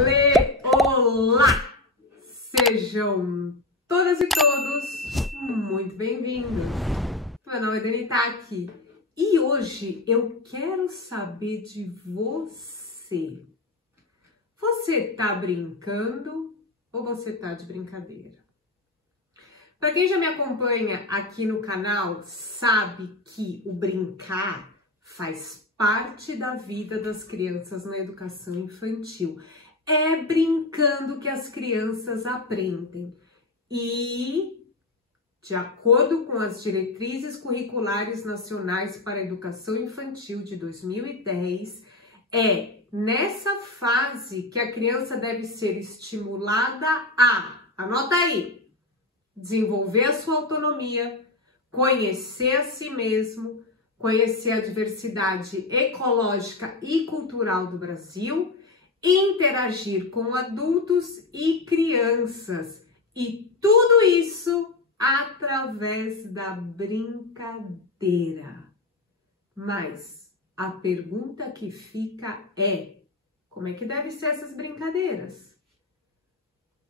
Ale, olá! Sejam todas e todos muito bem-vindos. Meu nome é Dani Taki e hoje eu quero saber de você. Você tá brincando ou você tá de brincadeira? Para quem já me acompanha aqui no canal, sabe que o brincar faz parte da vida das crianças na educação infantil. É brincando que as crianças aprendem. E, de acordo com as diretrizes curriculares nacionais para a educação infantil de 2010, é nessa fase que a criança deve ser estimulada a, anota aí, desenvolver a sua autonomia, conhecer a si mesmo, conhecer a diversidade ecológica e cultural do Brasil, interagir com adultos e crianças. E tudo isso através da brincadeira. Mas a pergunta que fica é: como é que devem ser essas brincadeiras?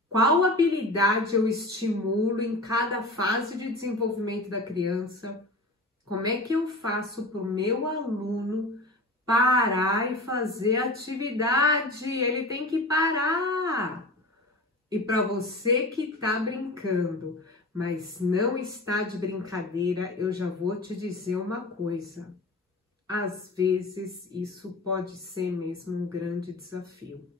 Qual habilidade eu estimulo em cada fase de desenvolvimento da criança? Como é que eu faço para o meu aluno parar e fazer atividade? Ele tem que parar. E para você que está brincando, mas não está de brincadeira, eu já vou te dizer uma coisa. Às vezes isso pode ser mesmo um grande desafio.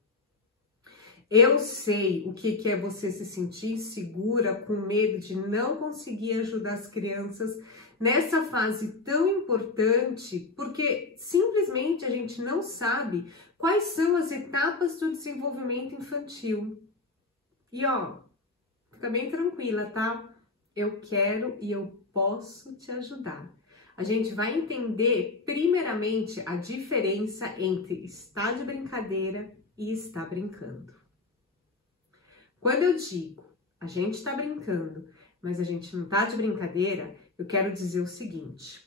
Eu sei o que é você se sentir insegura, com medo de não conseguir ajudar as crianças nessa fase tão importante, porque simplesmente a gente não sabe quais são as etapas do desenvolvimento infantil. E ó, fica bem tranquila, tá? Eu quero e eu posso te ajudar. A gente vai entender primeiramente a diferença entre estar de brincadeira e estar brincando. Quando eu digo a gente está brincando, mas a gente não está de brincadeira, eu quero dizer o seguinte: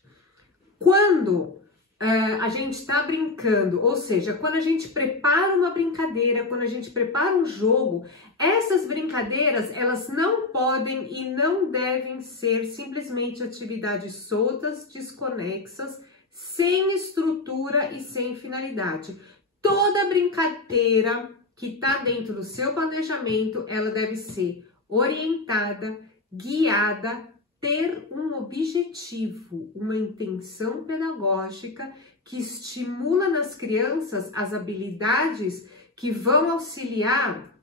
quando a gente está brincando, ou seja, quando a gente prepara uma brincadeira, quando a gente prepara um jogo, essas brincadeiras, elas não podem e não devem ser simplesmente atividades soltas, desconexas, sem estrutura e sem finalidade. Toda brincadeira que está dentro do seu planejamento, ela deve ser orientada, guiada, ter um objetivo, uma intenção pedagógica que estimula nas crianças as habilidades que vão auxiliar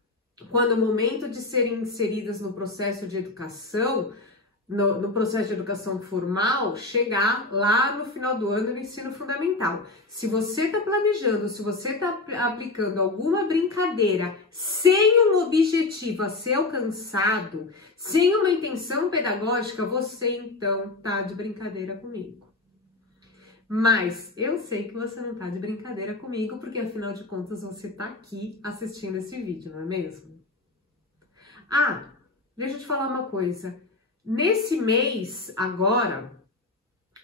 quando o momento de serem inseridas no processo de educação, no processo de educação formal, chegar lá no final do ano no ensino fundamental. Se você está planejando, se você está aplicando alguma brincadeira sem um objetivo a ser alcançado, sem uma intenção pedagógica, você então está de brincadeira comigo. Mas eu sei que você não está de brincadeira comigo, porque afinal de contas você está aqui assistindo esse vídeo, não é mesmo? Ah, deixa eu te falar uma coisa. Nesse mês, agora,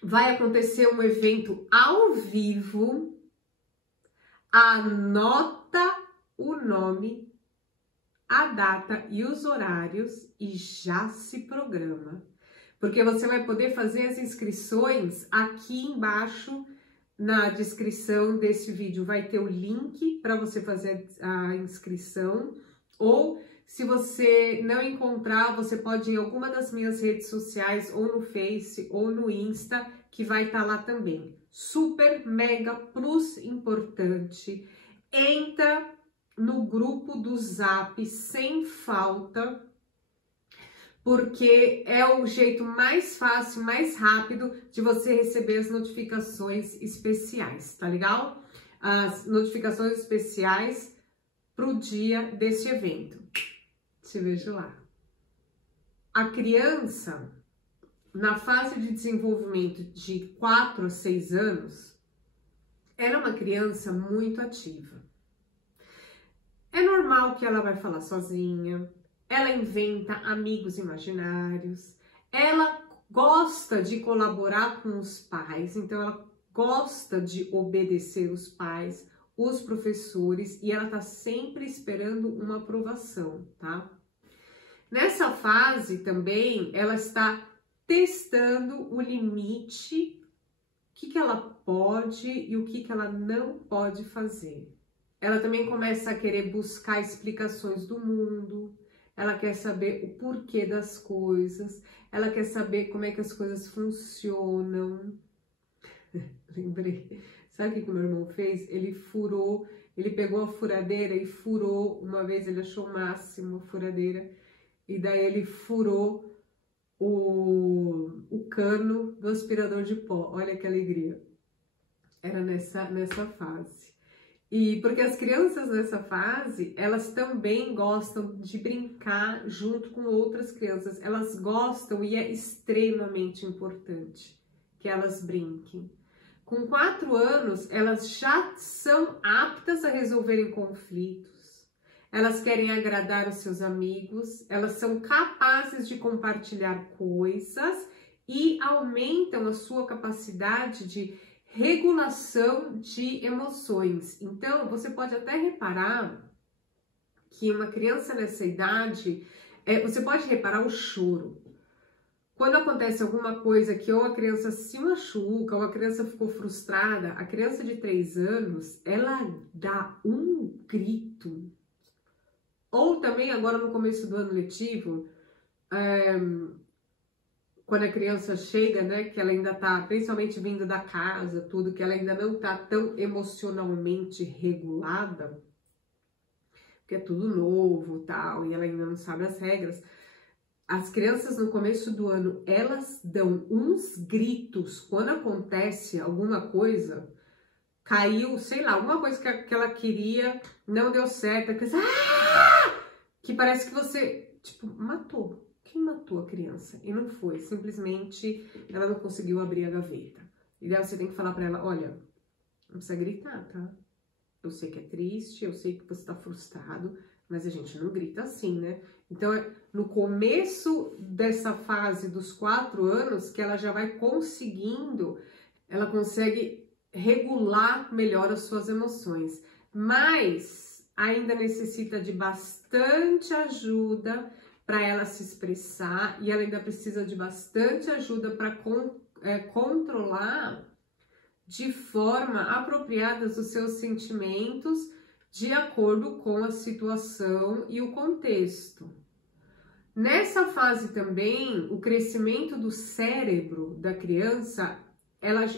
vai acontecer um evento ao vivo. Anota o nome, a data e os horários e já se programa. Porque você vai poder fazer as inscrições aqui embaixo na descrição desse vídeo. Vai ter o link para você fazer a inscrição, ou se você não encontrar, você pode ir em alguma das minhas redes sociais, ou no Face, ou no Insta, que vai estar lá também. Super, mega, plus importante. Entra no grupo do Zap sem falta, porque é o jeito mais fácil, mais rápido de você receber as notificações especiais, tá legal? As notificações especiais para o dia desse evento. Te vejo lá. A criança, na fase de desenvolvimento de 4 a 6 anos, era uma criança muito ativa. É normal que ela vai falar sozinha, ela inventa amigos imaginários, ela gosta de colaborar com os pais, então ela gosta de obedecer os pais, os professores e ela está sempre esperando uma aprovação, tá? Nessa fase também, ela está testando o limite, o que ela pode e o que ela não pode fazer. Ela também começa a querer buscar explicações do mundo, ela quer saber o porquê das coisas, ela quer saber como é que as coisas funcionam. Lembrei, sabe o que o meu irmão fez? Ele pegou a furadeira e furou, uma vez ele achou o máximo a furadeira, e daí ele furou o cano do aspirador de pó. Olha que alegria. Era nessa fase. E porque as crianças nessa fase, elas também gostam de brincar junto com outras crianças. Elas gostam e é extremamente importante que elas brinquem. Com 4 anos, elas já são aptas a resolverem conflitos. Elas querem agradar os seus amigos, elas são capazes de compartilhar coisas e aumentam a sua capacidade de regulação de emoções. Então, você pode até reparar que uma criança nessa idade, você pode reparar o choro. Quando acontece alguma coisa que ou a criança se machuca ou a criança ficou frustrada, a criança de 3 anos, ela dá um grito. Ou também agora no começo do ano letivo, quando a criança chega, né, que ela ainda tá, principalmente vindo da casa, tudo, que ela ainda não tá tão emocionalmente regulada, porque é tudo novo, tal, e ela ainda não sabe as regras. As crianças no começo do ano, elas dão uns gritos quando acontece alguma coisa, caiu, sei lá, alguma coisa que ela queria, não deu certo, a criança, que parece que você, tipo, matou. Quem matou a criança? E não foi, simplesmente ela não conseguiu abrir a gaveta. E daí você tem que falar pra ela, olha, não precisa gritar, tá? Eu sei que é triste, eu sei que você tá frustrado, mas a gente não grita assim, né? Então, no começo dessa fase dos 4 anos, que ela já vai conseguindo, ela consegue regular melhor as suas emoções. Mas ainda necessita de bastante ajuda para ela se expressar e ela ainda precisa de bastante ajuda para controlar de forma apropriada os seus sentimentos de acordo com a situação e o contexto. Nessa fase também, o crescimento do cérebro da criança,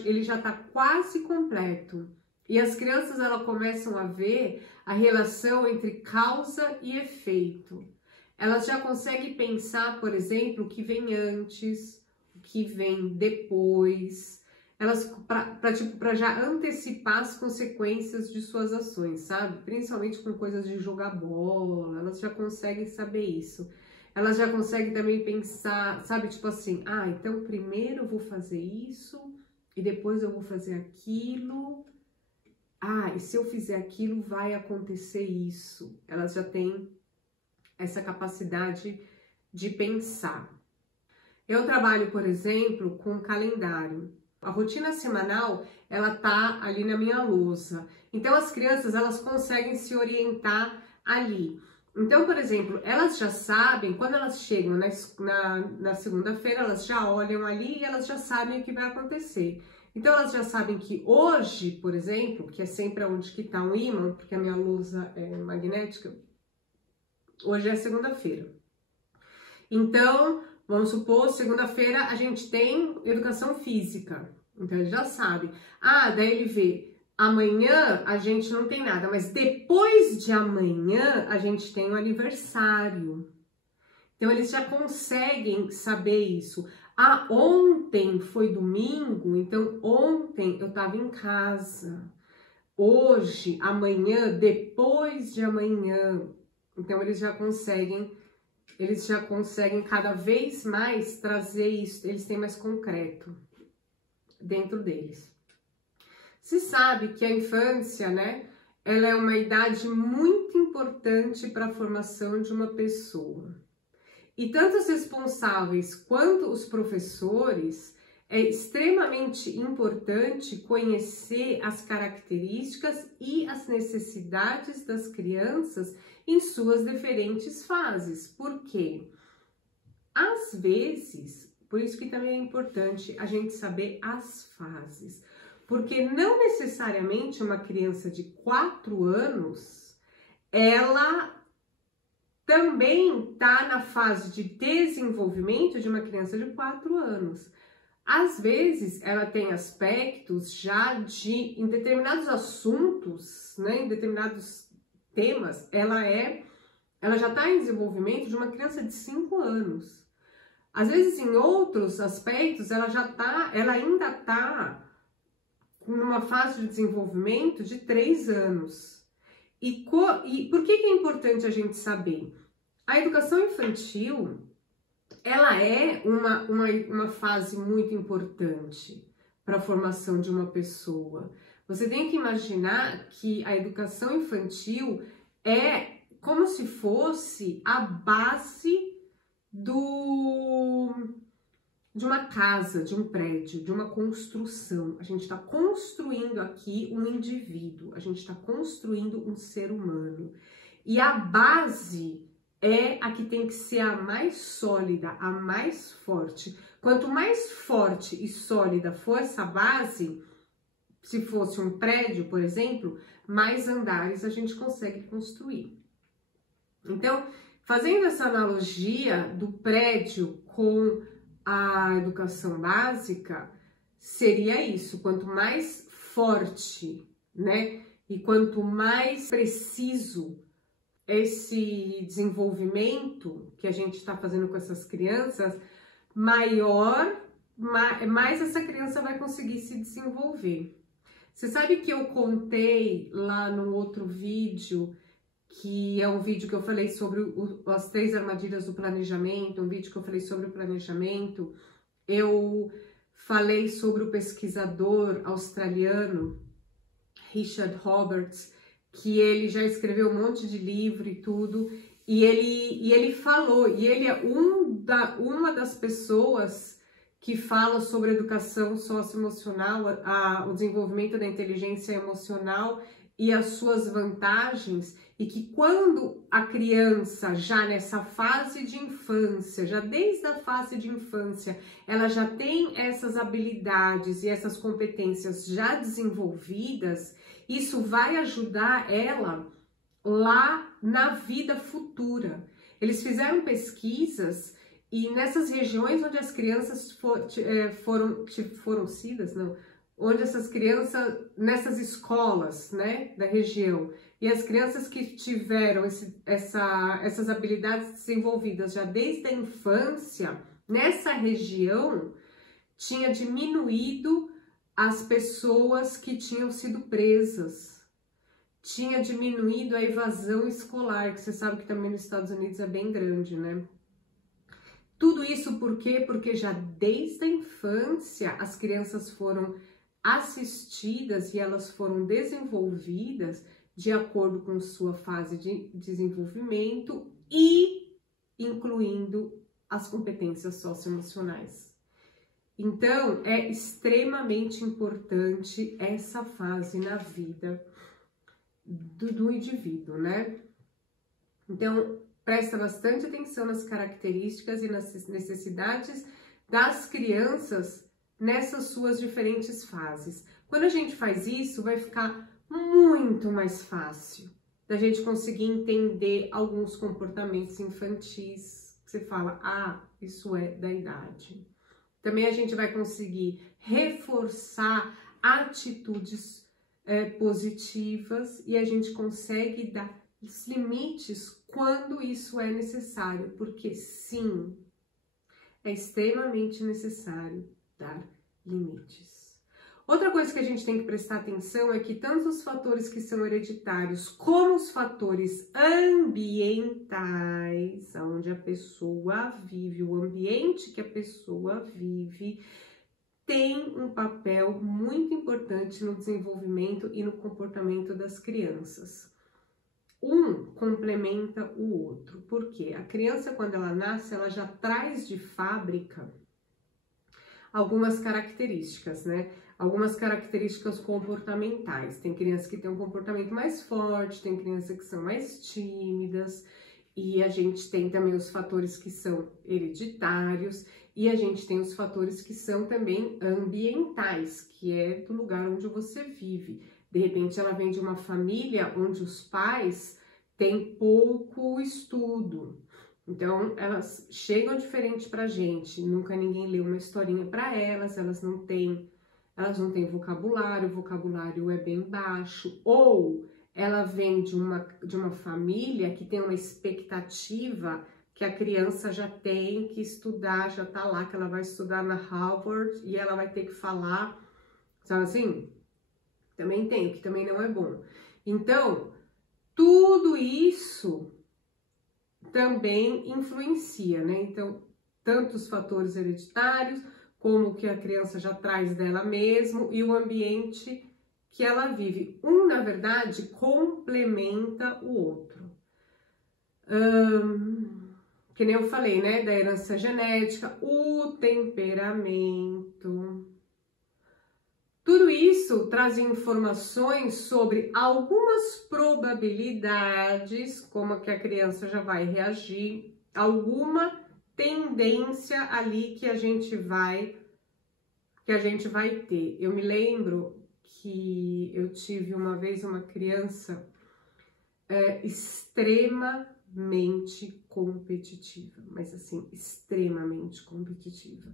ele já está quase completo. E as crianças elas começam a ver a relação entre causa e efeito. Elas já conseguem pensar, por exemplo, o que vem antes, o que vem depois. Elas para já antecipar as consequências de suas ações, sabe? Principalmente com coisas de jogar bola, elas já conseguem saber isso. Elas já conseguem também pensar, sabe? Tipo assim, então primeiro eu vou fazer isso e depois eu vou fazer aquilo. E se eu fizer aquilo vai acontecer isso. Elas já têm essa capacidade de pensar. Eu trabalho, por exemplo, com calendário. A rotina semanal, ela tá ali na minha lousa. Então, as crianças, elas conseguem se orientar ali. Então, por exemplo, elas já sabem, quando elas chegam na segunda-feira, elas já olham ali e elas já sabem o que vai acontecer. Então, elas já sabem que hoje, por exemplo, que é sempre onde que tá um ímã, porque a minha lousa é magnética, hoje é segunda-feira. Então, vamos supor, segunda-feira a gente tem educação física. Então, ele já sabe. Daí ele vê, amanhã a gente não tem nada, mas depois de amanhã a gente tem um aniversário. Então, eles já conseguem saber isso. Ontem foi domingo, então ontem eu tava em casa. Hoje, amanhã, depois de amanhã. Então, eles já conseguem cada vez mais trazer isso, eles têm mais concreto dentro deles. Se sabe que a infância, né, ela é uma idade muito importante para a formação de uma pessoa. E tanto os responsáveis quanto os professores, é extremamente importante conhecer as características e as necessidades das crianças em suas diferentes fases. Por quê? Às vezes, por isso que também é importante a gente saber as fases, porque não necessariamente uma criança de 4 anos, ela também está na fase de desenvolvimento de uma criança de 4 anos. Às vezes, ela tem aspectos já em determinados assuntos, né, em determinados temas, ela já está em desenvolvimento de uma criança de 5 anos. Às vezes, em outros aspectos, ela ainda está numa fase de desenvolvimento de 3 anos. E por que é importante a gente saber? A educação infantil, ela é uma fase muito importante para a formação de uma pessoa. Você tem que imaginar que a educação infantil é como se fosse a base de uma casa, de um prédio, de uma construção. A gente está construindo aqui um indivíduo, a gente está construindo um ser humano. E a base é a que tem que ser a mais sólida, a mais forte. Quanto mais forte e sólida for essa base, se fosse um prédio, por exemplo, mais andares a gente consegue construir. Então, fazendo essa analogia do prédio com a educação básica, seria isso: quanto mais forte, né, e quanto mais preciso esse desenvolvimento que a gente está fazendo com essas crianças, mais essa criança vai conseguir se desenvolver. Você sabe que eu contei lá no outro vídeo, que é um vídeo que eu falei sobre as 3 armadilhas do planejamento, um vídeo que eu falei sobre o planejamento. Eu falei sobre o pesquisador australiano Richard Roberts, que ele já escreveu um monte de livro e tudo, e ele falou, e ele é uma das pessoas que fala sobre educação socioemocional, o desenvolvimento da inteligência emocional e as suas vantagens, e que quando a criança, já nessa fase de infância, já desde a fase de infância, ela já tem essas habilidades e essas competências já desenvolvidas, isso vai ajudar ela lá na vida futura. Eles fizeram pesquisas e nessas regiões onde as crianças foram sidas, não, onde essas crianças, nessas escolas, né, da região, e as crianças que tiveram essas habilidades desenvolvidas já desde a infância, nessa região, tinha diminuído as pessoas que tinham sido presas, tinha diminuído a evasão escolar, que você sabe que também nos Estados Unidos é bem grande, né? Tudo isso por quê? Porque já desde a infância as crianças foram assistidas e elas foram desenvolvidas de acordo com sua fase de desenvolvimento e incluindo as competências socioemocionais. Então, é extremamente importante essa fase na vida do indivíduo, né? Então, presta bastante atenção nas características e nas necessidades das crianças nessas suas diferentes fases. Quando a gente faz isso, vai ficar muito mais fácil da gente conseguir entender alguns comportamentos infantis. Você fala, ah, isso é da idade. Também a gente vai conseguir reforçar atitudes positivas e a gente consegue dar os limites quando isso é necessário, porque sim, é extremamente necessário dar limites. Outra coisa que a gente tem que prestar atenção é que tanto os fatores que são hereditários como os fatores ambientais, onde a pessoa vive, o ambiente que a pessoa vive, tem um papel muito importante no desenvolvimento e no comportamento das crianças. Um complementa o outro, porque a criança, quando ela nasce, ela já traz de fábrica algumas características, né? Algumas características comportamentais. Tem crianças que têm um comportamento mais forte, tem crianças que são mais tímidas, e a gente tem também os fatores que são hereditários, e a gente tem os fatores que são também ambientais, que é do lugar onde você vive. De repente ela vem de uma família onde os pais têm pouco estudo, então elas chegam diferente pra gente, nunca ninguém leu uma historinha para elas, elas não têm vocabulário, o vocabulário é bem baixo, ou ela vem de uma família que tem uma expectativa que a criança já tem que estudar, já tá lá, que ela vai estudar na Harvard e ela vai ter que falar, sabe assim? Também tem, o que também não é bom. Então, tudo isso também influencia, né? Então, tanto os fatores hereditários, como o que a criança já traz dela mesmo e o ambiente que ela vive. Um, na verdade, complementa o outro. Que nem eu falei, né? Da herança genética, o temperamento. Tudo isso traz informações sobre algumas probabilidades, como que a criança já vai reagir, alguma tendência ali que a gente vai ter. Eu me lembro que eu tive uma vez uma criança extremamente competitiva, mas assim, extremamente competitiva.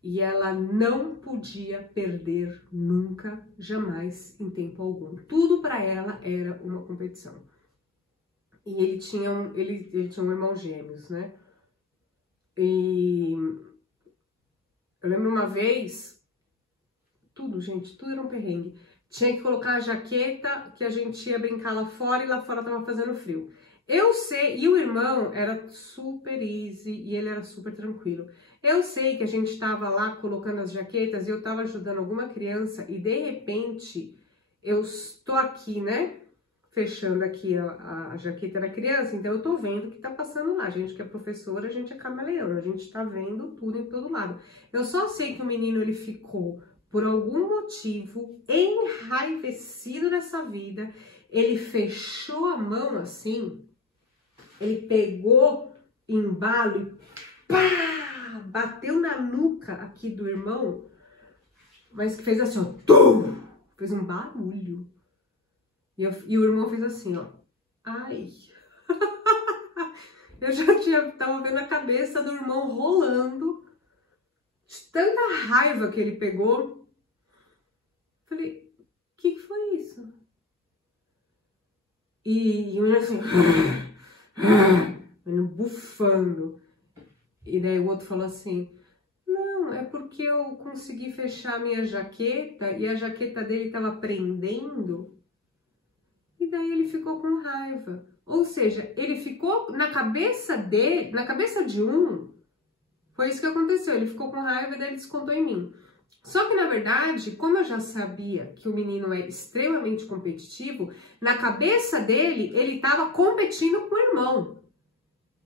E ela não podia perder nunca, jamais, em tempo algum. Tudo para ela era uma competição. E ele tinha um irmão gêmeos, né? E eu lembro uma vez, gente, tudo era um perrengue. Tinha que colocar a jaqueta, que a gente ia brincar lá fora, e lá fora tava fazendo frio. Eu sei, e o irmão era super easy, e ele era super tranquilo. Eu sei que a gente estava lá colocando as jaquetas e eu estava ajudando alguma criança e de repente eu estou aqui, né? Fechando aqui a jaqueta da criança, então eu tô vendo o que tá passando lá. A gente que é professora, a gente é camaleão, a gente tá vendo tudo em todo lado. Eu só sei que o menino, ele ficou, por algum motivo, enraivecido nessa vida. Ele fechou a mão assim, ele pegou embalo e pá! Bateu na nuca aqui do irmão, mas que fez assim, ó, tum! Fez um barulho. E o irmão fez assim, ó, ai. Eu já tava vendo a cabeça do irmão rolando, de tanta raiva que ele pegou. Falei, o que foi isso? E o menino assim, bufando. E daí o outro falou assim, não, é porque eu consegui fechar a minha jaqueta e a jaqueta dele tava prendendo. E daí ele ficou com raiva. Ou seja, ele ficou na cabeça dele, na cabeça de um, foi isso que aconteceu. Ele ficou com raiva e daí ele descontou em mim. Só que, na verdade, como eu já sabia que o menino é extremamente competitivo, na cabeça dele, ele estava competindo com o irmão.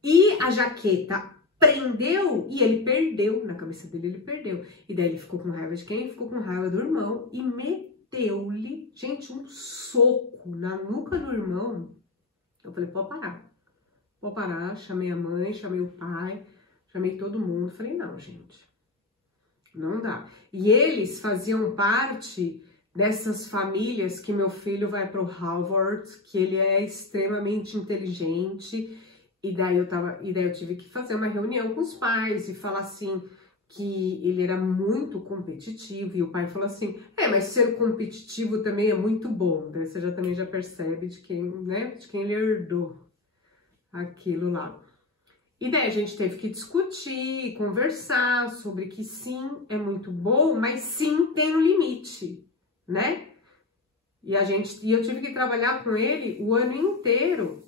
E a jaqueta prendeu e ele perdeu. Na cabeça dele, ele perdeu. E daí ele ficou com raiva de quem? Ficou com raiva do irmão e meteu-lhe, gente, um soco na nuca do irmão. Eu falei, pode parar. Chamei a mãe, chamei o pai, chamei todo mundo. Falei, não, gente, não dá. E eles faziam parte dessas famílias que meu filho vai para o Harvard, que ele é extremamente inteligente. E daí eu tive que fazer uma reunião com os pais e falar assim que ele era muito competitivo. E o pai falou assim, mas ser competitivo também é muito bom. Daí você também já percebe de quem, né, de quem ele herdou aquilo lá. E daí a gente teve que discutir, conversar sobre que sim, é muito bom, mas sim tem um limite, né? E eu tive que trabalhar com ele o ano inteiro.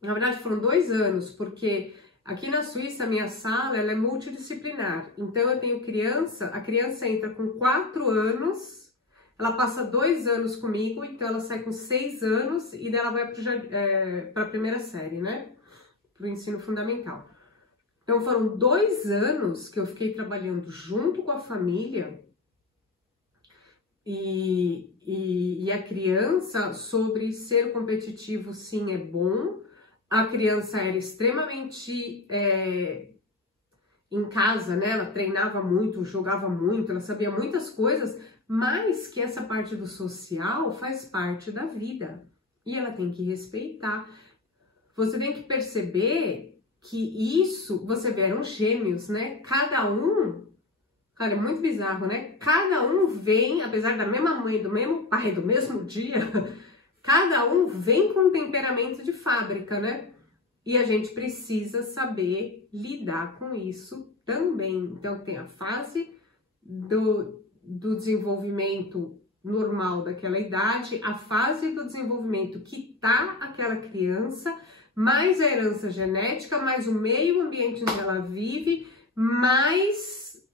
Na verdade, foram 2 anos, porque aqui na Suíça, a minha sala, ela é multidisciplinar. Então, eu tenho a criança entra com 4 anos, ela passa 2 anos comigo, então ela sai com 6 anos e daí ela vai para a primeira série, né? Para o ensino fundamental. Então foram 2 anos que eu fiquei trabalhando junto com a família e a criança sobre ser competitivo, sim, é bom. A criança era extremamente em casa, né? Ela treinava muito, jogava muito, ela sabia muitas coisas, mas que essa parte do social faz parte da vida e ela tem que respeitar. Você tem que perceber que isso, você vê, eram gêmeos, né? Cada um, cara, é muito bizarro, né? Cada um vem, apesar da mesma mãe, do mesmo pai, do mesmo dia, cada um vem com um temperamento de fábrica, né? E a gente precisa saber lidar com isso também. Então, tem a fase do desenvolvimento normal daquela idade, a fase do desenvolvimento que tá aquela criança, mais a herança genética, mais o meio ambiente onde ela vive, mais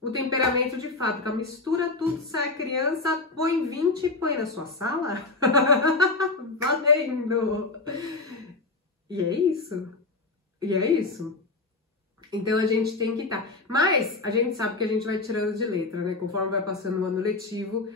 o temperamento de fábrica. Mistura tudo, sai a criança, põe 20 e põe na sua sala. Valendo! E é isso. E é isso. Então a gente tem que estar. Mas a gente sabe que a gente vai tirando de letra, né? Conforme vai passando o ano letivo,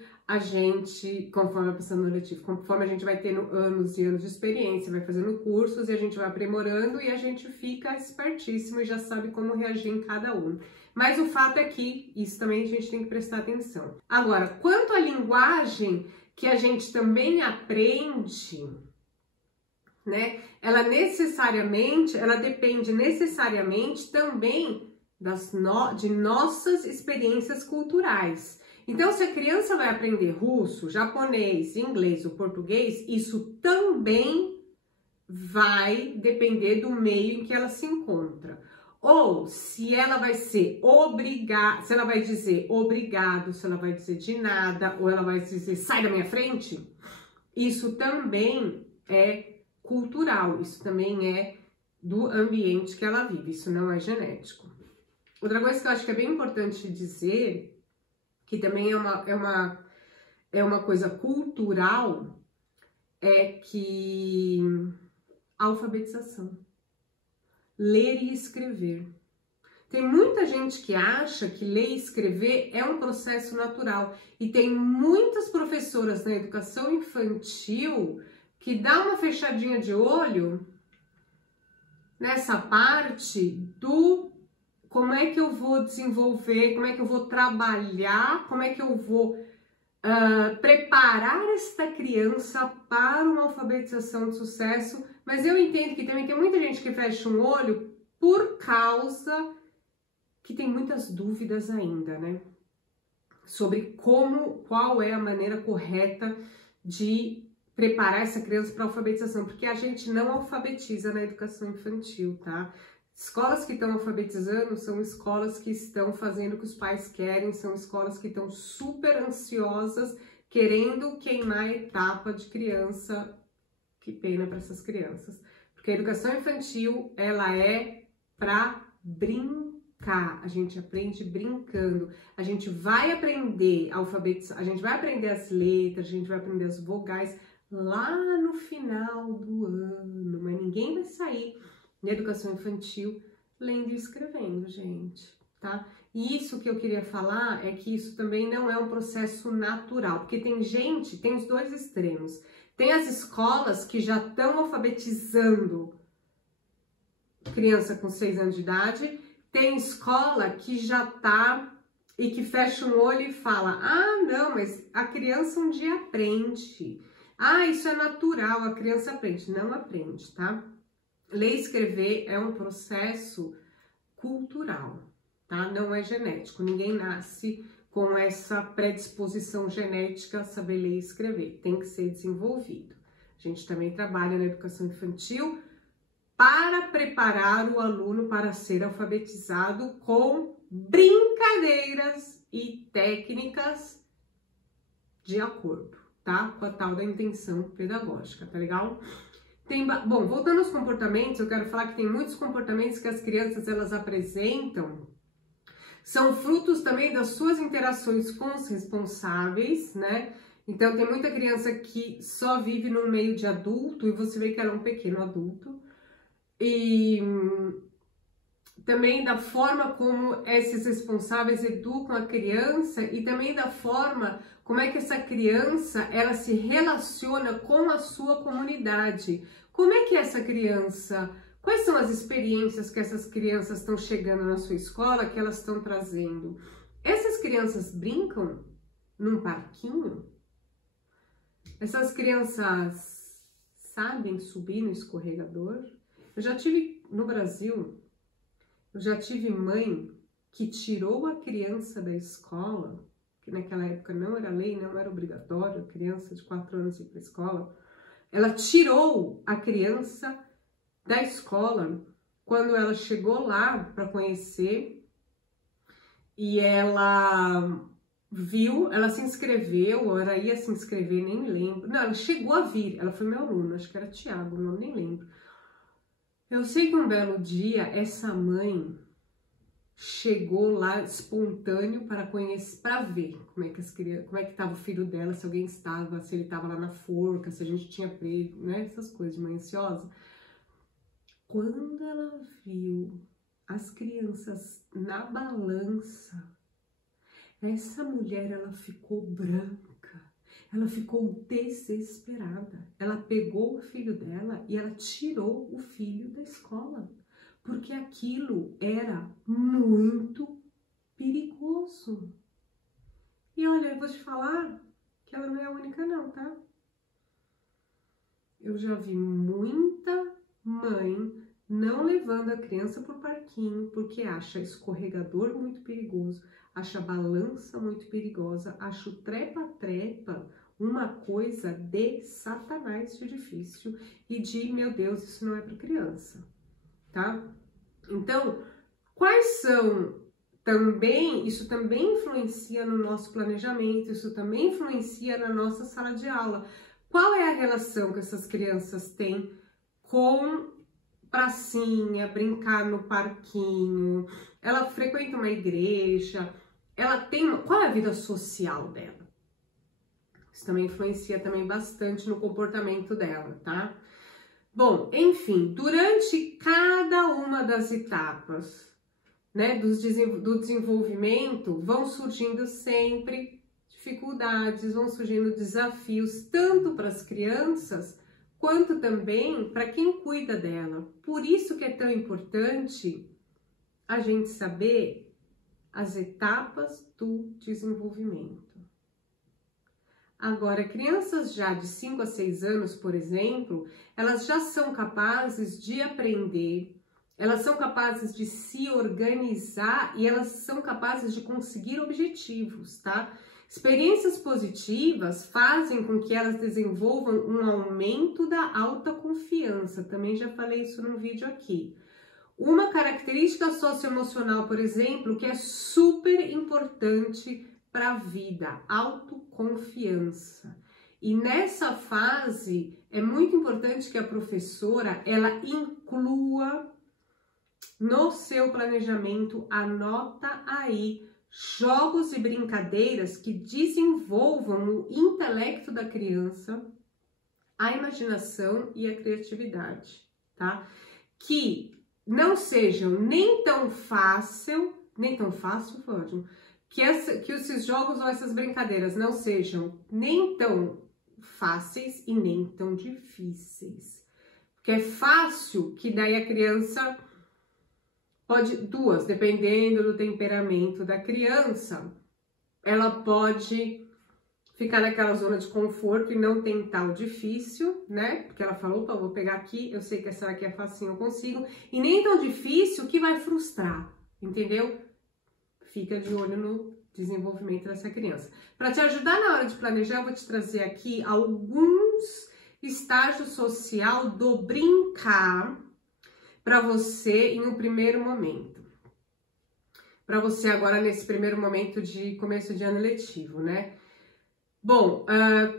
conforme a gente vai tendo anos e anos de experiência, vai fazendo cursos e a gente vai aprimorando e a gente fica espertíssimo e já sabe como reagir em cada um. Mas o fato é que isso também a gente tem que prestar atenção. Agora, quanto à linguagem que a gente também aprende, né? Ela depende necessariamente também de nossas experiências culturais. Então, se a criança vai aprender russo, japonês, inglês ou português, isso também vai depender do meio em que ela se encontra. Ou se ela vai ser obrigada, se ela vai dizer obrigado, se ela vai dizer de nada, ou ela vai dizer sai da minha frente, isso também é cultural, isso também é do ambiente que ela vive, isso não é genético. Outra coisa que eu acho que é bem importante dizer, que também é uma coisa cultural, é que a alfabetização, ler e escrever. Tem muita gente que acha que ler e escrever é um processo natural e tem muitas professoras na educação infantil que dá uma fechadinha de olho nessa parte do como é que eu vou desenvolver, como é que eu vou trabalhar, como é que eu vou preparar esta criança para uma alfabetização de sucesso. Mas eu entendo que também tem muita gente que fecha um olho por causa que tem muitas dúvidas ainda, né? Sobre qual é a maneira correta de preparar essa criança para a alfabetização, porque a gente não alfabetiza na educação infantil, tá? Escolas que estão alfabetizando são escolas que estão fazendo o que os pais querem, são escolas que estão super ansiosas, querendo queimar a etapa de criança. Que pena para essas crianças, porque a educação infantil, ela é para brincar, a gente aprende brincando, a gente vai aprender a gente vai aprender as letras, a gente vai aprender as vogais lá no final do ano, mas ninguém vai sair na educação infantil lendo e escrevendo, gente, tá? E isso que eu queria falar é que isso também não é um processo natural, porque tem os dois extremos. Tem as escolas que já estão alfabetizando criança com 6 anos de idade, tem escola que já tá e que fecha um olho e fala, ah, não, mas a criança um dia aprende. Ah, isso é natural, a criança aprende. Não aprende, tá? Ler e escrever é um processo cultural, tá? Não é genético. Ninguém nasce com essa predisposição genética a saber ler e escrever. Tem que ser desenvolvido. A gente também trabalha na educação infantil para preparar o aluno para ser alfabetizado com brincadeiras e técnicas de acordo, tá? Com a tal da intenção pedagógica, tá legal? Bom, voltando aos comportamentos, eu quero falar que tem muitos comportamentos que as crianças elas apresentam, são frutos também das suas interações com os responsáveis, né? Então tem muita criança que só vive no meio de adulto e você vê que ela é um pequeno adulto. e também da forma como esses responsáveis educam a criança e também da forma como é que essa criança ela se relaciona com a sua comunidade. Como é que essa criança, quais são as experiências que essas crianças estão chegando na sua escola, que elas estão trazendo? Essas crianças brincam num parquinho? Essas crianças sabem subir no escorregador? Eu já tive no Brasil, eu já tive mãe que tirou a criança da escola, que naquela época não era lei, não era obrigatório, criança de 4 anos ir para a escola. Ela tirou a criança da escola quando ela chegou lá para conhecer e ela viu, ela se inscreveu, ou ela ia se inscrever, nem lembro. Não, ela chegou a vir, ela foi meu aluno, acho que era Tiago, não nem lembro. Eu sei que um belo dia essa mãe chegou lá espontâneo para conhecer, para ver como é que estava o filho dela, se alguém estava, se ele estava lá na forca, se a gente tinha preso, né? Essas coisas de mãe ansiosa. Quando ela viu as crianças na balança, essa mulher, ela ficou branca, ela ficou desesperada. Ela pegou o filho dela e ela tirou o filho da escola, porque aquilo era muito perigoso. E olha, eu vou te falar que ela não é a única não, tá? Eu já vi muita mãe não levando a criança pro parquinho porque acha escorregador muito perigoso, acha balança muito perigosa, acha o trepa-trepa uma coisa de satanás de difícil e de, meu Deus, isso não é para criança, tá? Então, quais são também, isso também influencia no nosso planejamento, isso também influencia na nossa sala de aula. Qual é a relação que essas crianças têm com pracinha, brincar no parquinho? Ela frequenta uma igreja? Ela tem qual é a vida social dela? Isso também influencia também bastante no comportamento dela, tá? Bom, enfim, durante cada uma das etapas, né, do desenvolvimento, vão surgindo sempre dificuldades, vão surgindo desafios, tanto para as crianças, quanto também para quem cuida dela. Por isso que é tão importante a gente saber as etapas do desenvolvimento. Agora, crianças já de 5 a 6 anos, por exemplo, elas já são capazes de aprender, elas são capazes de se organizar e elas são capazes de conseguir objetivos, tá? Experiências positivas fazem com que elas desenvolvam um aumento da autoconfiança. Também já falei isso num vídeo aqui. Uma característica socioemocional, por exemplo, que é super importante para a vida, autoconfiança. E nessa fase é muito importante que a professora ela inclua no seu planejamento, anota aí, jogos e brincadeiras que desenvolvam o intelecto da criança, a imaginação e a criatividade, tá? Que não sejam nem tão fácil, foi ótimo, que esses jogos ou essas brincadeiras não sejam nem tão fáceis e nem tão difíceis. Porque é fácil que daí a criança pode, dependendo do temperamento da criança, ela pode ficar naquela zona de conforto e não tentar o difícil, né? Porque ela falou, opa, vou pegar aqui, eu sei que essa aqui é facinho, eu consigo. E nem tão difícil que vai frustrar, entendeu? Fica de olho no desenvolvimento dessa criança. Para te ajudar na hora de planejar, eu vou te trazer aqui alguns estágios social do brincar para você em um primeiro momento. Para você agora nesse primeiro momento de começo de ano letivo, né? Bom,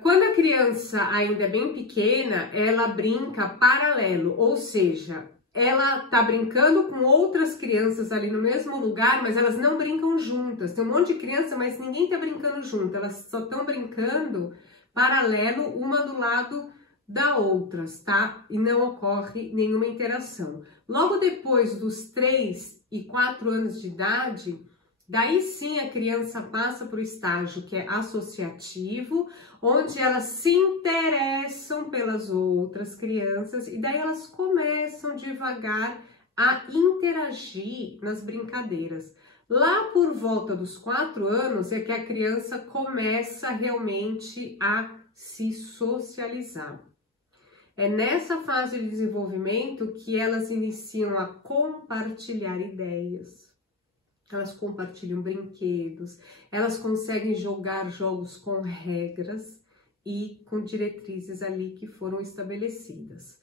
quando a criança ainda é bem pequena, ela brinca paralelo, ou seja, ela tá brincando com outras crianças ali no mesmo lugar, mas elas não brincam juntas. Tem um monte de criança, mas ninguém tá brincando junto. Elas só estão brincando paralelo, uma do lado da outras, tá? E não ocorre nenhuma interação. Logo depois dos 3 e 4 anos de idade, daí sim a criança passa para o estágio que é associativo, onde elas se interessam pelas outras crianças e daí elas começam devagar a interagir nas brincadeiras. Lá por volta dos 4 anos é que a criança começa realmente a se socializar. É nessa fase de desenvolvimento que elas iniciam a compartilhar ideias, elas compartilham brinquedos, elas conseguem jogar jogos com regras e com diretrizes ali que foram estabelecidas.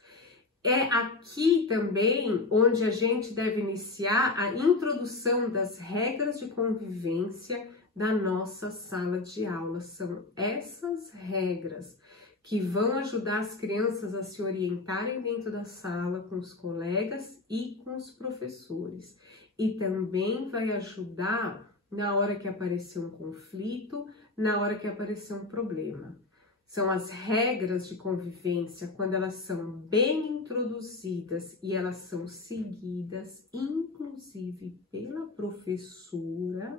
É aqui também onde a gente deve iniciar a introdução das regras de convivência da nossa sala de aula. São essas regras que vão ajudar as crianças a se orientarem dentro da sala com os colegas e com os professores. E também vai ajudar na hora que aparecer um conflito, na hora que aparecer um problema. São as regras de convivência, quando elas são bem introduzidas e elas são seguidas, inclusive pela professora.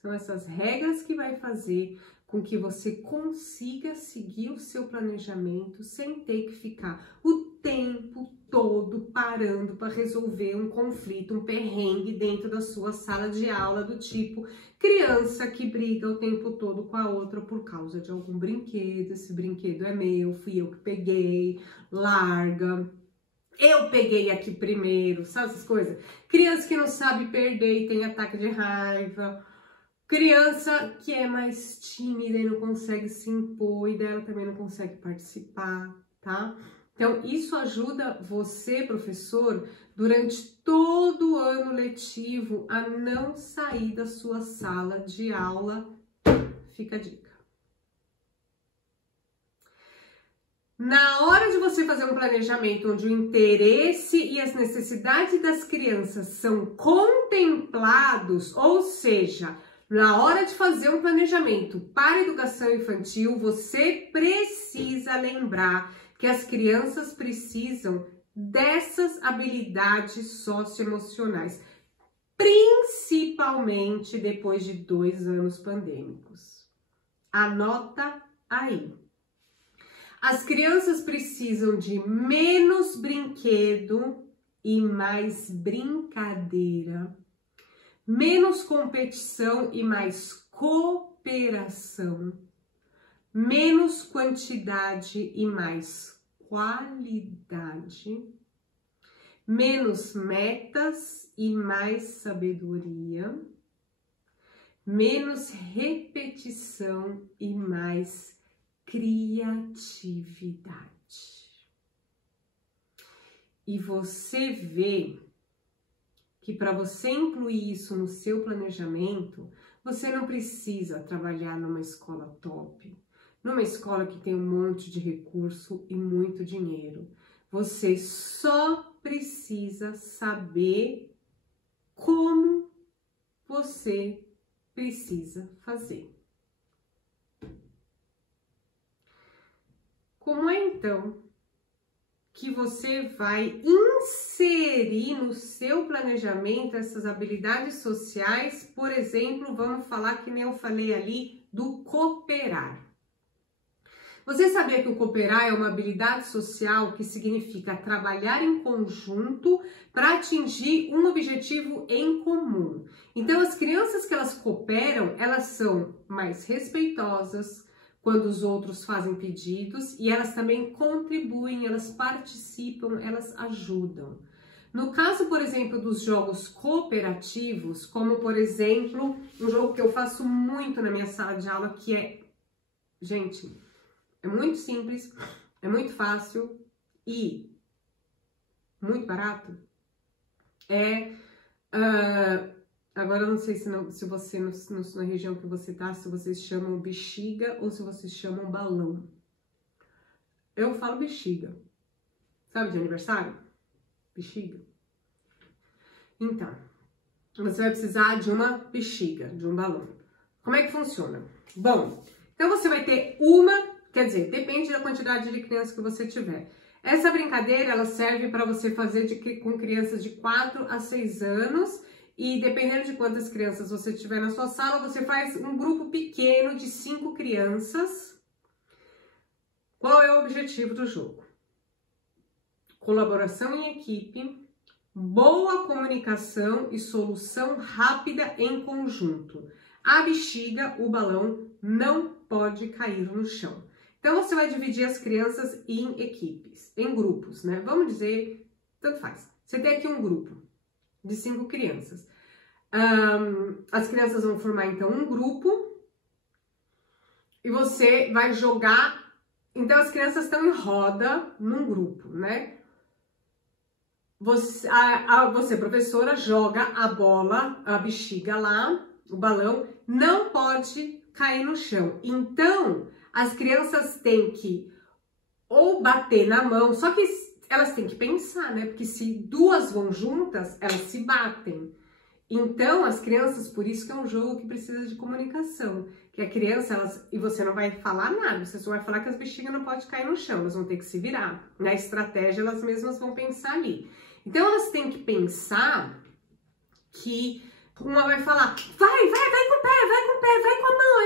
São essas regras que vai fazer com que você consiga seguir o seu planejamento sem ter que ficar o tempo todo parando para resolver um conflito, um perrengue dentro da sua sala de aula, do tipo criança que briga o tempo todo com a outra por causa de algum brinquedo. Esse brinquedo é meu, fui eu que peguei, larga. Eu peguei aqui primeiro, sabe essas coisas? Criança que não sabe perder e tem ataque de raiva. Criança que é mais tímida e não consegue se impor e dela também não consegue participar, tá? Então, isso ajuda você, professor, durante todo o ano letivo a não sair da sua sala de aula. Fica a dica. Na hora de você fazer um planejamento onde o interesse e as necessidades das crianças são contemplados, ou seja, na hora de fazer um planejamento para a educação infantil, você precisa lembrar que as crianças precisam dessas habilidades socioemocionais, principalmente depois de 2 anos pandêmicos. Anota aí. As crianças precisam de menos brinquedo e mais brincadeira. Menos competição e mais cooperação, menos quantidade e mais qualidade, menos metas e mais sabedoria, menos repetição e mais criatividade. E você vê que para você incluir isso no seu planejamento, você não precisa trabalhar numa escola top, numa escola que tem um monte de recurso e muito dinheiro. Você só precisa saber como você precisa fazer. Como é então que você vai inserir no seu planejamento essas habilidades sociais? Por exemplo, vamos falar que nem eu falei ali do cooperar. Você sabia que o cooperar é uma habilidade social que significa trabalhar em conjunto para atingir um objetivo em comum? Então, as crianças que elas cooperam, elas são mais respeitosas quando os outros fazem pedidos e elas também contribuem, elas participam, elas ajudam. No caso, por exemplo, dos jogos cooperativos, como por exemplo, um jogo que eu faço muito na minha sala de aula, que é, gente, é muito simples, é muito fácil e muito barato. Agora eu não sei se você, na região que você tá, se vocês chamam bexiga ou se vocês chamam balão. Eu falo bexiga. Sabe de aniversário? Bexiga. Então, você vai precisar de uma bexiga, de um balão. Como é que funciona? Bom, então você vai ter uma Quer dizer, depende da quantidade de crianças que você tiver. Essa brincadeira, ela serve para você fazer com crianças de 4 a 6 anos e dependendo de quantas crianças você tiver na sua sala, você faz um grupo pequeno de 5 crianças. Qual é o objetivo do jogo? Colaboração em equipe, boa comunicação e solução rápida em conjunto. A bexiga, o balão, não pode cair no chão. Então, você vai dividir as crianças em equipes, em grupos, né? Vamos dizer, tanto faz. Você tem aqui um grupo de 5 crianças. As crianças vão formar, então, um grupo e você vai jogar. Então, as crianças estão em roda num grupo, né? Você, professora, joga a bola, a bexiga lá, o balão, não pode cair no chão. Então, as crianças têm que ou bater na mão, só que elas têm que pensar, né? Porque se duas vão juntas, elas se batem. Então, as crianças, por isso que é um jogo que precisa de comunicação. Que a criança, e você não vai falar nada, você só vai falar que as bexigas não podem cair no chão, elas vão ter que se virar. Na estratégia, elas mesmas vão pensar ali. Então, elas têm que pensar que uma vai falar, vai com o pé, vai com a mão,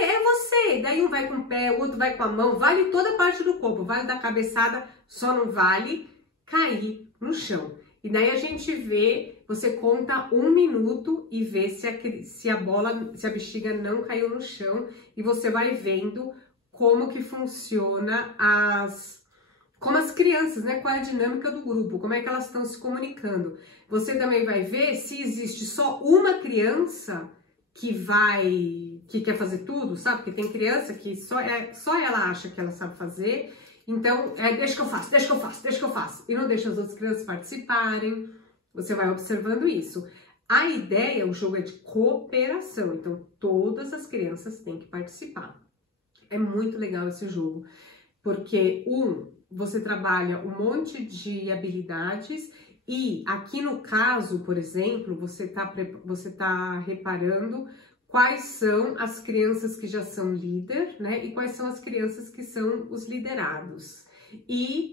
é você. Daí um vai com o pé, o outro vai com a mão, vale toda a parte do corpo, vale da cabeçada, só não vale cair no chão. E daí a gente vê, você conta 1 minuto e vê se a bexiga não caiu no chão e você vai vendo como que funciona como as crianças, né? Qual é a dinâmica do grupo, como é que elas estão se comunicando. Você também vai ver se existe só uma criança que quer fazer tudo, sabe? Porque tem criança que só ela acha que ela sabe fazer. Então, deixa que eu faço. E não deixa as outras crianças participarem. Você vai observando isso. A ideia, o jogo é de cooperação. Então, todas as crianças têm que participar. É muito legal esse jogo. Porque, você trabalha um monte de habilidades e aqui no caso, por exemplo, você tá reparando quais são as crianças que já são líder, né? E quais são as crianças que são os liderados. E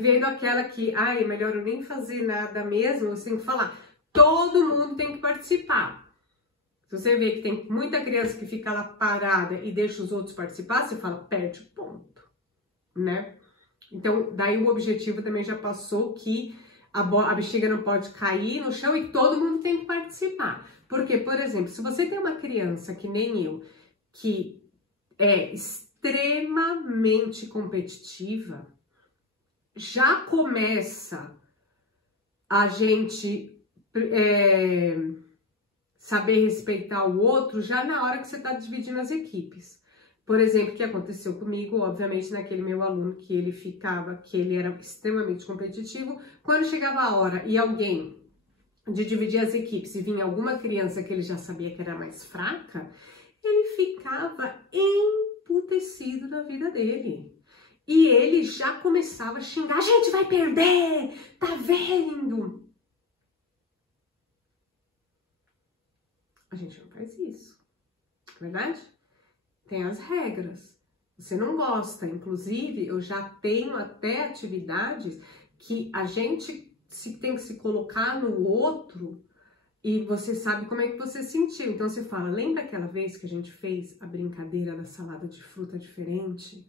vendo aquela que, é melhor eu nem fazer nada mesmo, você tem que falar, todo mundo tem que participar. Se você vê que tem muita criança que fica lá parada e deixa os outros participar, você fala, perde o ponto, né? Então, daí o objetivo também já passou que a bexiga não pode cair no chão e todo mundo tem que participar. Porque, por exemplo, se você tem uma criança que nem eu, que é extremamente competitiva, já começa a gente saber respeitar o outro já na hora que você está dividindo as equipes. Por exemplo, o que aconteceu comigo, obviamente, naquele meu aluno que ele era extremamente competitivo, quando chegava a hora e alguém de dividir as equipes e vinha alguma criança que ele já sabia que era mais fraca, ele ficava emputecido da vida dele. E ele já começava a xingar, a gente vai perder, tá vendo? A gente não faz isso, verdade? Tem as regras. Você não gosta, inclusive eu já tenho até atividades que a gente tem que se colocar no outro e você sabe como é que você sentiu. Então você fala, lembra aquela vez que a gente fez a brincadeira da salada de fruta diferente?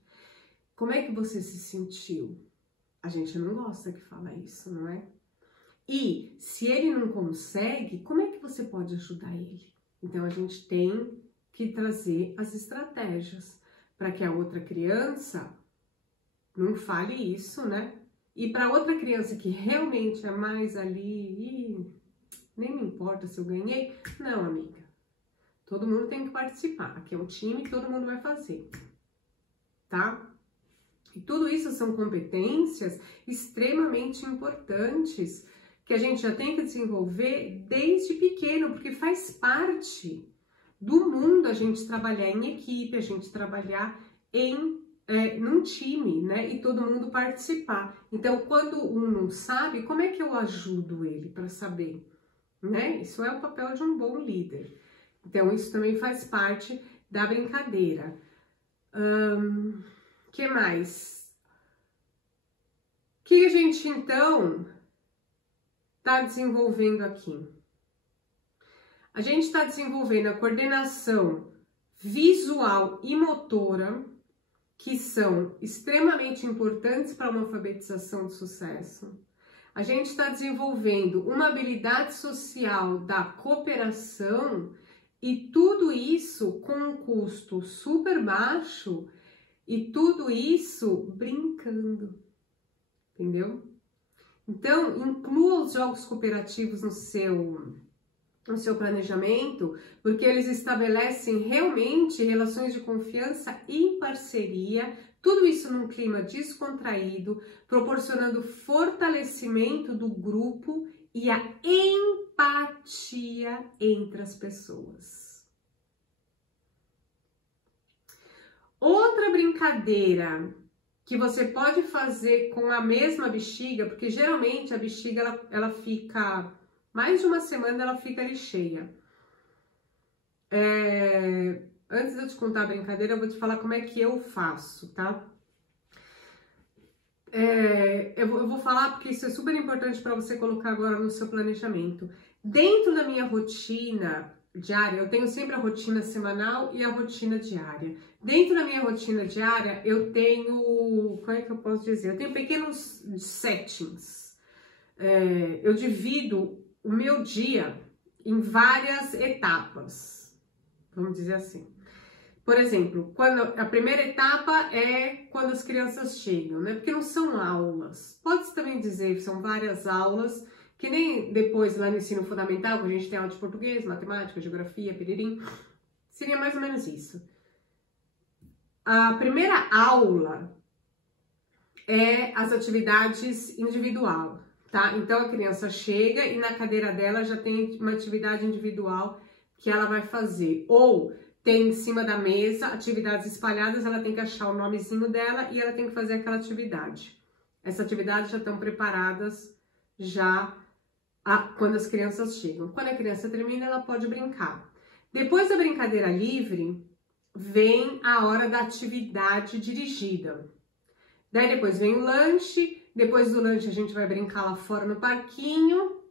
Como é que você se sentiu? A gente não gosta que fala isso, não é? E se ele não consegue, como é que você pode ajudar ele? Então a gente tem que trazer as estratégias para que a outra criança não fale isso, né? E para outra criança que realmente é mais ali, nem me importa se eu ganhei. Não, amiga. Todo mundo tem que participar. Aqui é um time que todo mundo vai fazer, tá? E tudo isso são competências extremamente importantes que a gente já tem que desenvolver desde pequeno, porque faz parte do mundo a gente trabalhar em equipe, a gente trabalhar num time, né? E todo mundo participar. Então, quando um não sabe, como é que eu ajudo ele para saber, né? Isso é o papel de um bom líder. Então, isso também faz parte da brincadeira. Que mais? O que a gente, então, está desenvolvendo aqui? A gente está desenvolvendo a coordenação visual e motora, que são extremamente importantes para uma alfabetização de sucesso. A gente está desenvolvendo uma habilidade social da cooperação e tudo isso com um custo super baixo e tudo isso brincando, entendeu? Então, inclua os jogos cooperativos no seu planejamento, porque eles estabelecem realmente relações de confiança e parceria, tudo isso num clima descontraído, proporcionando fortalecimento do grupo e a empatia entre as pessoas. Outra brincadeira que você pode fazer com a mesma bexiga, porque geralmente a bexiga ela fica... mais de uma semana ela fica ali cheia. Antes de eu te contar a brincadeira, eu vou te falar como é que eu faço, tá? Eu vou falar porque isso é super importante para você colocar agora no seu planejamento. Dentro da minha rotina diária, eu tenho sempre a rotina semanal e a rotina diária. Dentro da minha rotina diária, eu tenho, como é que eu posso dizer? Eu tenho pequenos settings. Eu divido o meu dia em várias etapas, vamos dizer assim. Por exemplo, a primeira etapa é quando as crianças chegam, né? Porque não são aulas. Pode-se também dizer que são várias aulas, que nem depois lá no ensino fundamental, que a gente tem aula de português, matemática, geografia, piririm. Seria mais ou menos isso. A primeira aula é as atividades individual. Tá? Então a criança chega e na cadeira dela já tem uma atividade individual que ela vai fazer. Ou tem em cima da mesa atividades espalhadas, ela tem que achar o nomezinho dela e ela tem que fazer aquela atividade. Essas atividades já estão preparadas quando as crianças chegam. Quando a criança termina, ela pode brincar. Depois da brincadeira livre, vem a hora da atividade dirigida. Daí depois vem o lanche. Depois do lanche a gente vai brincar lá fora no parquinho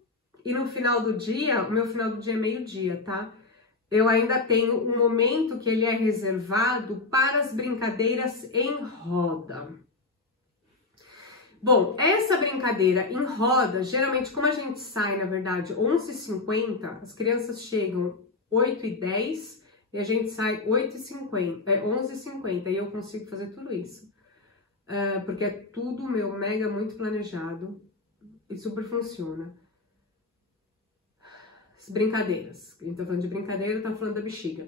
e no final do dia, o meu final do dia é meio-dia, tá? Eu ainda tenho um momento que ele é reservado para as brincadeiras em roda. Bom, essa brincadeira em roda, geralmente como a gente sai, na verdade, 11h50, as crianças chegam 8h10 e a gente sai 11h50 e eu consigo fazer tudo isso. Porque é tudo meu mega muito planejado e super funciona. As brincadeiras. A gente tá falando de brincadeira, tá falando da bexiga.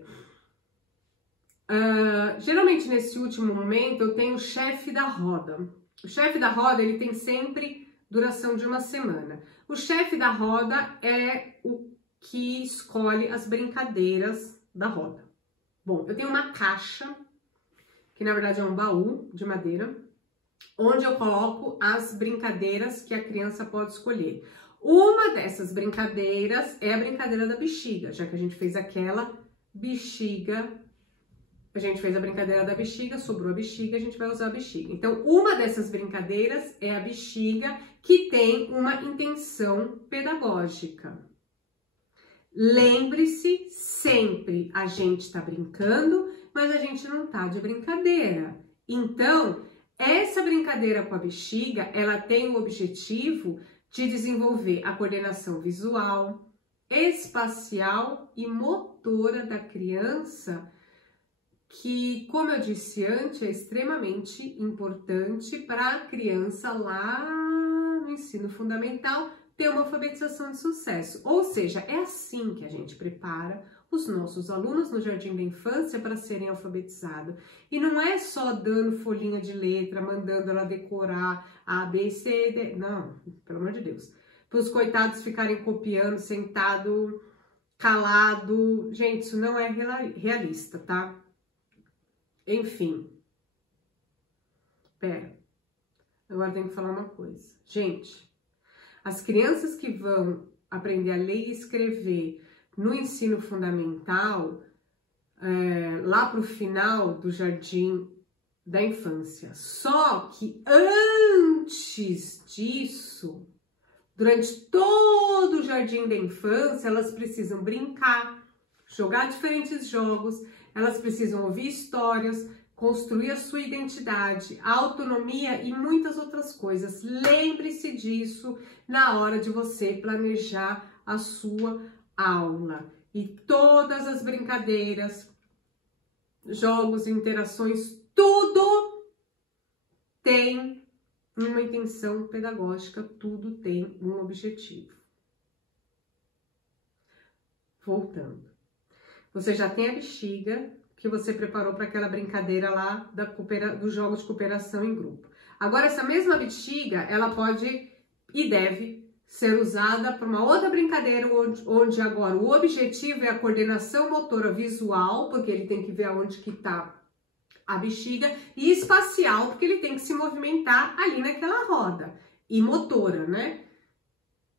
Geralmente nesse último momento eu tenho o chefe da roda. O chefe da roda ele tem sempre duração de uma semana. O chefe da roda é o que escolhe as brincadeiras da roda. Bom, eu tenho uma caixa, que na verdade é um baú de madeira, onde eu coloco as brincadeiras que a criança pode escolher. Uma dessas brincadeiras é a brincadeira da bexiga, já que a gente fez aquela bexiga, a gente fez a brincadeira da bexiga, sobrou a bexiga, a gente vai usar a bexiga. Então, uma dessas brincadeiras é a bexiga, que tem uma intenção pedagógica. Lembre-se sempre, a gente está brincando, mas a gente não tá de brincadeira. Então, essa brincadeira com a bexiga, ela tem o objetivo de desenvolver a coordenação visual, espacial e motora da criança, que, como eu disse antes, é extremamente importante para a criança lá no ensino fundamental ter uma alfabetização de sucesso. Ou seja, é assim que a gente prepara os nossos alunos no jardim da infância para serem alfabetizados. E não é só dando folhinha de letra, mandando ela decorar A, B, C, D. Não, pelo amor de Deus. Para os coitados ficarem copiando, sentado, calado. Gente, isso não é realista, tá? Enfim. Pera. Agora tem que falar uma coisa. Gente, as crianças que vão aprender a ler e escrever no ensino fundamental, lá para o final do jardim da infância. Só que antes disso, durante todo o jardim da infância, elas precisam brincar, jogar diferentes jogos, elas precisam ouvir histórias, construir a sua identidade, a autonomia e muitas outras coisas. Lembre-se disso na hora de você planejar a sua aula. E todas as brincadeiras, jogos, interações, tudo tem uma intenção pedagógica, tudo tem um objetivo. Voltando. Você já tem a bexiga que você preparou para aquela brincadeira lá dos jogos de cooperação em grupo. Agora, essa mesma bexiga, ela pode e deve ser usada para uma outra brincadeira, onde agora o objetivo é a coordenação motora visual, porque ele tem que ver aonde que está a bexiga, e espacial, porque ele tem que se movimentar ali naquela roda, e motora, né?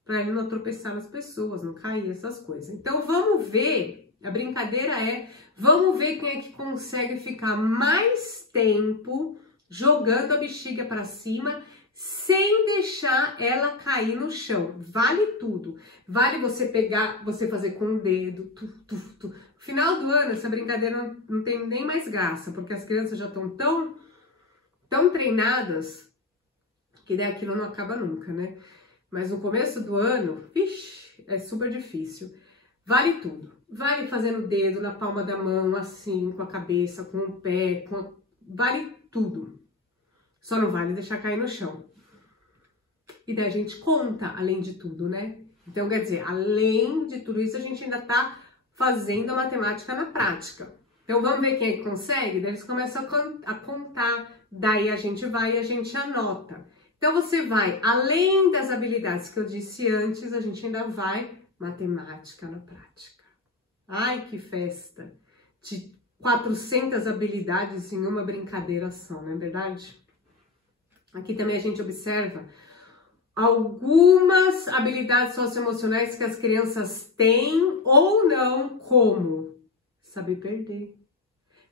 Para ele não tropeçar nas pessoas, não cair, essas coisas. Então, vamos ver. A brincadeira vamos ver quem é que consegue ficar mais tempo jogando a bexiga para cima sem deixar ela cair no chão. Vale tudo. Vale você pegar, você fazer com o dedo. No final do ano, essa brincadeira não tem nem mais graça, porque as crianças já estão tão treinadas que daí aquilo não acaba nunca, né? Mas no começo do ano, vixe, é super difícil. Vale tudo. Vale fazendo o dedo na palma da mão, assim, com a cabeça, com o pé, vale tudo. Só não vale deixar cair no chão. E daí a gente conta, além de tudo, né? Então, quer dizer, além de tudo isso, a gente ainda tá fazendo a matemática na prática. Então, vamos ver quem é que consegue? Daí eles começam a contar, daí a gente vai e a gente anota. Então, você vai, além das habilidades que eu disse antes, a gente ainda vai matemática na prática. Ai, que festa! De 400 habilidades em uma brincadeira só, não é verdade? Aqui também a gente observa algumas habilidades socioemocionais que as crianças têm ou não, como saber perder,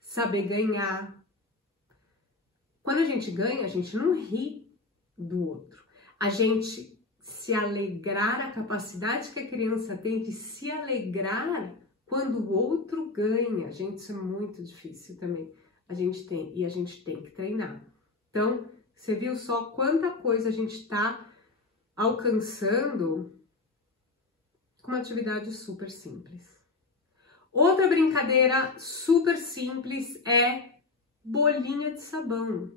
saber ganhar. Quando a gente ganha, a gente não ri do outro. A gente se alegrar, a capacidade que a criança tem de se alegrar quando o outro ganha. Gente, isso é muito difícil também. A gente tem que treinar. Então, você viu só quanta coisa a gente está alcançando com uma atividade super simples. Outra brincadeira super simples é bolinha de sabão.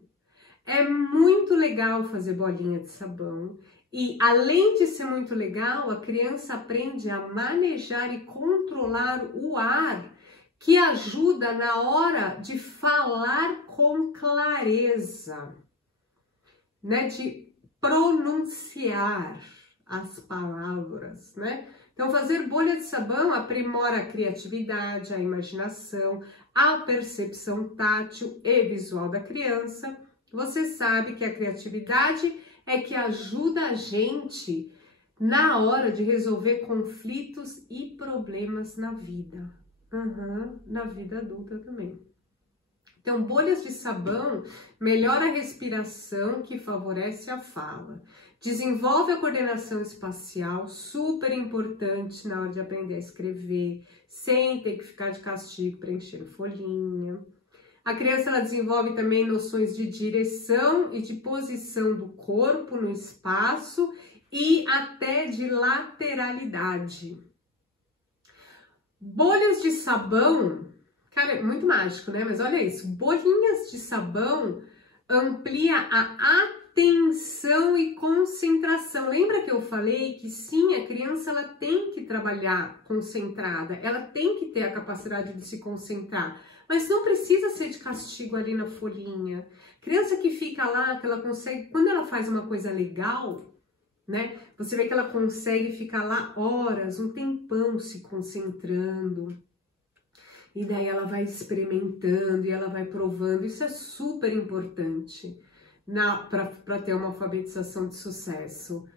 É muito legal fazer bolinha de sabão e, além de ser muito legal, a criança aprende a manejar e controlar o ar, que ajuda na hora de falar com clareza, né? De pronunciar as palavras, né? Então, fazer bolha de sabão aprimora a criatividade, a imaginação, a percepção tátil e visual da criança. Você sabe que a criatividade é que ajuda a gente na hora de resolver conflitos e problemas na vida. Na vida adulta também. Então, bolhas de sabão melhora a respiração, que favorece a fala. Desenvolve a coordenação espacial, super importante na hora de aprender a escrever, sem ter que ficar de castigo preenchendo folhinha. A criança ela desenvolve também noções de direção e de posição do corpo no espaço e até de lateralidade. Bolhas de sabão, cara, é muito mágico, né? Mas olha isso, bolinhas de sabão amplia a atenção e concentração. Lembra que eu falei que sim, a criança ela tem que trabalhar concentrada, ela tem que ter a capacidade de se concentrar. Mas não precisa ser de castigo ali na folhinha. Criança que fica lá, que ela consegue, quando ela faz uma coisa legal, né? Você vê que ela consegue ficar lá horas, um tempão se concentrando. E daí ela vai experimentando e ela vai provando. Isso é super importante para ter uma alfabetização de sucesso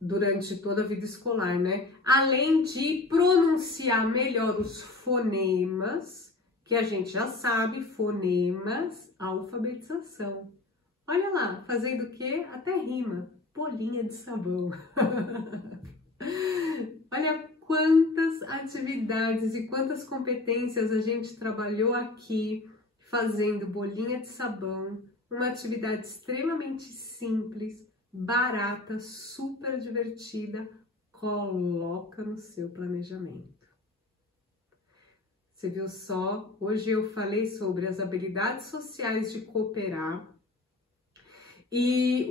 durante toda a vida escolar, né? Além de pronunciar melhor os fonemas que a gente já sabe, fonemas, alfabetização. Olha lá, fazendo o quê? Até rima, bolinha de sabão. Olha quantas atividades e quantas competências a gente trabalhou aqui fazendo bolinha de sabão, uma atividade extremamente simples, barata, super divertida. Coloca no seu planejamento. Você viu só? Hoje eu falei sobre as habilidades sociais de cooperar e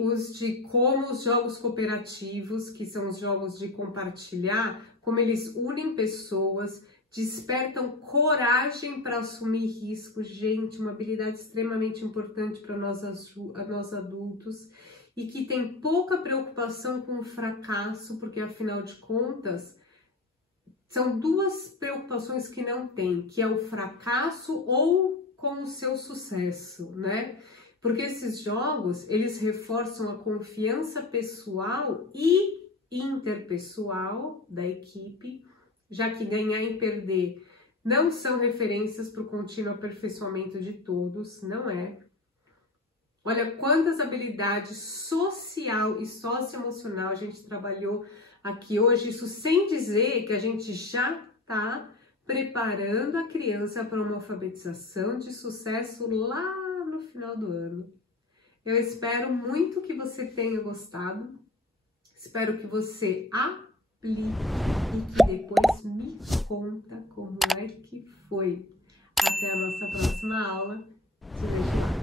como os jogos cooperativos, que são os jogos de compartilhar, como eles unem pessoas, despertam coragem para assumir riscos. Gente, uma habilidade extremamente importante para nós adultos e que tem pouca preocupação com o fracasso, porque afinal de contas, são duas preocupações que não tem, que é o fracasso ou com o seu sucesso, né? Porque esses jogos, eles reforçam a confiança pessoal e interpessoal da equipe, já que ganhar e perder não são referências para o contínuo aperfeiçoamento de todos, não é? Olha quantas habilidades social e socioemocional a gente trabalhou aqui hoje, isso sem dizer que a gente já está preparando a criança para uma alfabetização de sucesso lá no final do ano. Eu espero muito que você tenha gostado, espero que você aplique e que depois me conta como é que foi. Até a nossa próxima aula. Te vejo lá.